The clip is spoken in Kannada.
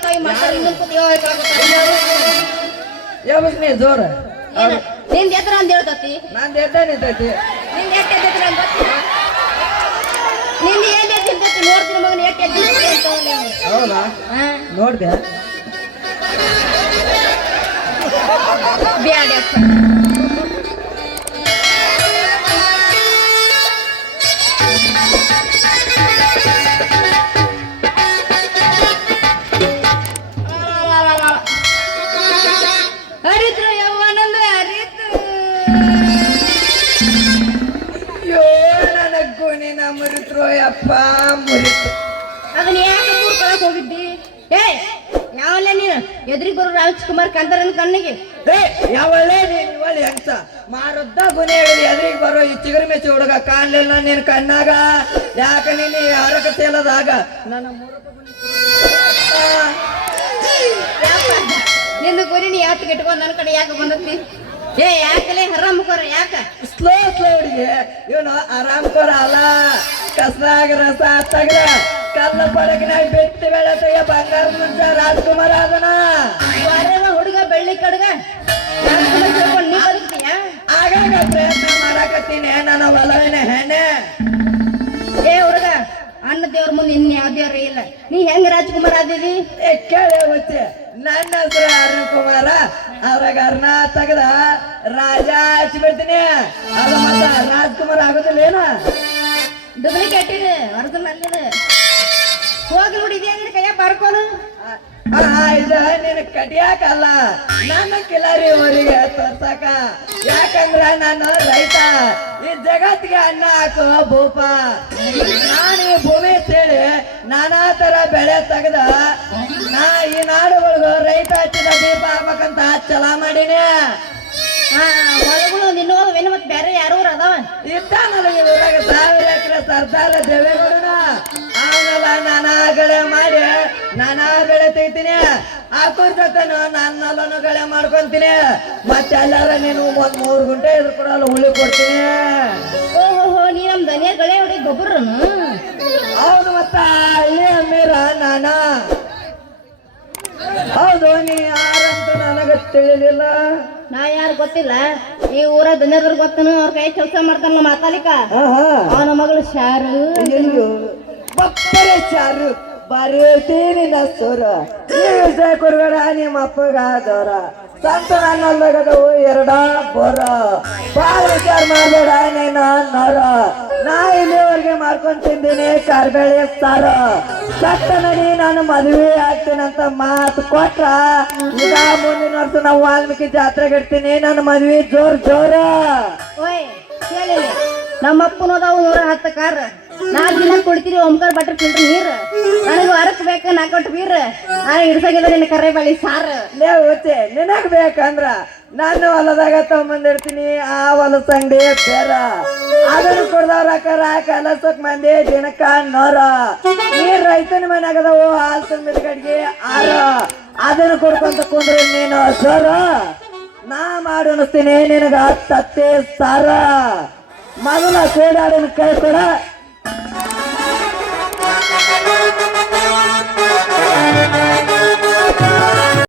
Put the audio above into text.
ಹೇಳ್ತಾವ ಈ ಮಾಡ್ತಾರೆ ಇನ್ನೊಂದ್ ಕೂತ್ ಯಾವ ಯಾವಾಗ ನೀ ಜೋರ? ನಿಂದ ಅಂತ ಹೇಳ್ತತಿ? ನಂದು ಎಡ್ಡ ನಿಂತೈತಿ. ನಿಂದ ಎಟ್ಟ ಎದ್ದೈತಿ ನಂಗೆ ಗೊತ್ತಿಲ್ಲ. ನಿಂದ ಏನ್ ಎದ್ದಿರ್ತೈತಿ ನೋಡ್ತೀನಿ ಮಗನ ಎಟ್ಟ ಎದ್ದಿರ್ತೈತಿ ಅಂತ. ಹೌದಾ? ನೋಡ್ದೆ. ಬ್ಯಾಡ ಮುರಿತ್ರು ಯಪ್ಪ ಮುರಿತು ಅದನ್ನ ಯಾಕೆ ಕೂರ್ಕೊಳಕ್ ಹೋಗಿದ್ದಿ? ಏ ಯಾವಲ್ಲ ನೀನು? ಎದ್ರಿಗೆ ಬರೋ ರಾಜ್ಕುಮಾರ್ ಕಾಂತಾರನ್ ಕಣ್ಣಿಗೆ. ಏ ಯಾವಳ್ಳೇ ನೀನ್ ಇವಳಿ ಹೆಂಗ್ಸ ಮಾರುದ್ದ ಗುನೆ ಹೇಳಿ ಎದ್ರಿಗೆ ಬರೋ ಈ ಚಿಗರಿ ಮೆಚ್ಚಿ ಹುಡುಗ ಕಾಣ್ಲಿಲ್ಲ ನಿನ್ ಕಣ್ಣಾಗ. ಯಾಕೆ ನೀನ್ ಆರೋಗ್ಯತೆ ಇಲ್ಲದಾಗ ನನ್ನ ನಿಂದು ಗುರಿ ನೀ ಯಾಕೆ ಇಟ್ಕೊಂಡು ನನ್ನ ಕಡೆ ಯಾಕೆ ಬಂದತಿ ಏ ಯಾಕಲೇ ಹರಾಮ್ ಕೊರ ಯಾಕ? ಸ್ಲೋ ಸ್ಲೋ ಹುಡುಗಿ. ಇವನು ಆರಾಮ್ ಕೊರ ಅಲ್ಲ. ಕಸ್ನಾಗ ರಸ ತಗದ ಕಲ್ಲ ಪಡಗಿನಾಗ ಬೆಟ್ಟಿ ಬೆಳತೆಯ ಬಂಗಾರ ಮುಂಚ ರಾಜ್ಕುಮಾರ್ ಅದನ ಹುಡುಗ ಬೆಳ್ಳಿ ಕಡ್ಗ? ಆಗಾಗ ಪ್ರಯತ್ನ ಮಾಡಾಕತ್ತೀನಿ. ನನ್ನ ಒಲವಿನ ಹೆಣ್ಣೆ. ಏ ಹುಡುಗ ಅನ್ನ ದೇವ್ರ ಮುಂದೆ ಇನ್ ಯಾವ ದೇವ್ರ ಇಲ್ಲ. ನೀ ಹೆಂಗ್ ರಾಜ್ಕುಮಾರ್ ಆದಿದಿ? ಏ ಕೇಳಿ ನನ್ನ ಹೆಸರು ಅರುಣ್ ಕುಮಾರ. ಅದ್ರಾಗ ಅರ್ಣ ತೆಗದ ರಾಜ ಹಚ್ಚಿಬಿಡ್ತೀನಿ ಅದು ಮತ್ತ ರಾಜ್ಕುಮಾರ್ ಆಗೋದಿಲ್ಲ ಏನ? ಡೂಪ್ಲಿಕೇಟ್ ಇದೆ ಹೊರದು ನಲ್ಲಿದೆ ಹೋಗಿ ನೋಡಿದ್ಯಾ ನಿನ್ನ ಕೈಯ ಬರ್ಕೋನು ಆ, ಇದು ನಿನ್ ಕಡಿಯಾಕಲ್ಲ ನನ್ನ ಕಿಲಾರಿ ಊರಿಗೆ ತೋರ್ಸಕ. ಯಾಕಂದ್ರ ನಾನು ರೈತ. ಈ ಜಗತ್ತಿಗೆ ಅನ್ನ ಹಾಕುವ ಭೂಪ. ನಾನು ಈ ಭೂಮಿ ಸೇರಿ ನಾನಾ ತರ ಬೆಳೆ ತೆಗೆದ ನಾ ಈ ನಾಡುಗಳಿಗೂ ರೈತ ದೀಪ ಆಗ್ಬೇಕಂತ ಚಲ ಮಾಡಿನ. ಹಾ ಹೊಲಗಳು ನಿನ್ನೋದವೇನು ಮತ್ತೆ ಬೇರೆ ಯಾರು ಅದಾವ? ಇದ್ದಾನಲ್ಲ ಈ ಊರಾಗ ಸಾವಿರ ಎಕರೆ ಸರ್ದಾರ ದೇವೇಗೌಡನ. ಆಮೇಲೆ ನಾನಾ ಗಳೆ ಮಾಡಿ ನಾನಾ ಗಳೆ ತೆಗಿತೀನಿ. ಆಕೂರ್ ಜೊತೆನು ನನ್ನಲ್ಲೂ ಗಳೆ ಮಾಡ್ಕೊಂತೀನಿ. ಮತ್ತೆ ಎಲ್ಲಾರ ನೀನು ಒಂದ್ ಮೂರು ಗುಂಟೆ ಇದ್ರ ಕೂಡ ಹುಳಿ ಕೊಡ್ತೀನಿ. ಓಹೋ ಹೋ ನೀ ನಮ್ ದನಿಯ ಗಳೆ ಹೊಡಿ ಗೊಬ್ಬರನು? ಹೌದು ಮತ್ತ ಇಲ್ಲಿ ಅಮ್ಮೀರ ನಾನ. ಹೌದು ನೀ ಯಾರಂತ ನನಗ ತಿಳಿದಿಲ್ಲ. ನಾ ಯಾರು ಗೊತ್ತಿಲ್ಲ? ಈ ಊರ ದನಿಯದ್ರ ಗೊತ್ತನು? ಅವ್ರ ಕೈ ಕೆಲಸ ಮಾಡ್ತಾನ ಮಾತಾಲಿಕ. ಆಹಾ. ಅವನ ಮಗಳು ಶಾರು. ಅಯ್ಯೋ ಬಪ್ಪರೆ ಚಾರು ಬರೀತೀನಿ ನಸ್ತೋರ ನೀವ್ ಕುರ್ಬೇಡ ನಿಮ್ಮ ಅಪ್ಪಗಾದವ್ರ ಸಂತ ನನ್ನಲ್ಲಗದವು ಎರಡ ಬೋರ ಬಾಳ ವಿಚಾರ ಮಾಡಬೇಡ ನೀನು ನರ. ನಾ ಇಲ್ಲಿವರೆಗೆ ಮಾಡ್ಕೊಂಡ್ ತಿಂದೀನಿ, ಕಾರ್ಬೇಳೆ ಸಾರ. ಸತ್ತ ನಡಿ ನಾನು ಮದುವೆ ಆಗ್ತೀನಂತ ಮಾತು ಕೊಟ್ರ. ಈಗ ಮುಂದಿನ ವರ್ಷ ನಾವು ವಾಲ್ಮೀಕಿ ಜಾತ್ರೆ ಇಡ್ತೀನಿ, ನನ್ನ ಮದ್ವೆ ಜೋರ್ ಜೋರ. ಓಯ್, ಕೇಳಿಲ್ಲ. ನಮ್ಮ ಅಪ್ಪನದಾವು ನೂರ ಹತ್ತು ಕಾರ್. ನಾಲ್ಕು ದಿನ ಕುಡಿತೀರಿ ಓಂಕಾರ ಬಟ್ರ್ ಫಿಲ್ಟರ್ ನೀರು. ನನಗೆ ಬೇಕ ನಾ ಕೊಟ್ಟು ಬೀರ್ ಇರ್ಸಾಗಿಲ್ಲ ನಿನ್ನ ಕರೆ ಬಳಿ ಸಾರು. ಲೇ ಓಚೆ ನಿನಗ್ ಬೇಕಂದ್ರ ನಾನು ಹೊಲದಾಗ ತಗೊಂಬಂದಿರ್ತೀನಿ, ಆ ಹೊಲಸ ಅಂಗಡಿ ಬೇರ. ಅದನ್ನು ಕೊಡ್ದವ್ರ ಕರ ಕಲಸಕ್ ಮಂದಿ, ದಿನಕ್ಕ ನೋರ. ನೀರ್ ರೈತನ ಮನ್ಯಾಗದವು ಹಾಲ್ ತುಂಬಿದ ಕಡ್ಗೆ ಆರ. ಅದನ್ನು ಕೊಡ್ಕೊಂತ ಕುಂದ್ರೆ ನೀನು ಸರ. ನಾ ಮಾಡು ಅನಿಸ್ತೀನಿ ನಿನಗ ತತ್ತೆ ಸಾರ. ಮೊದಲ ಸೇಡಾಡಿನ ಕೈ ಕೊಡ. Thank you.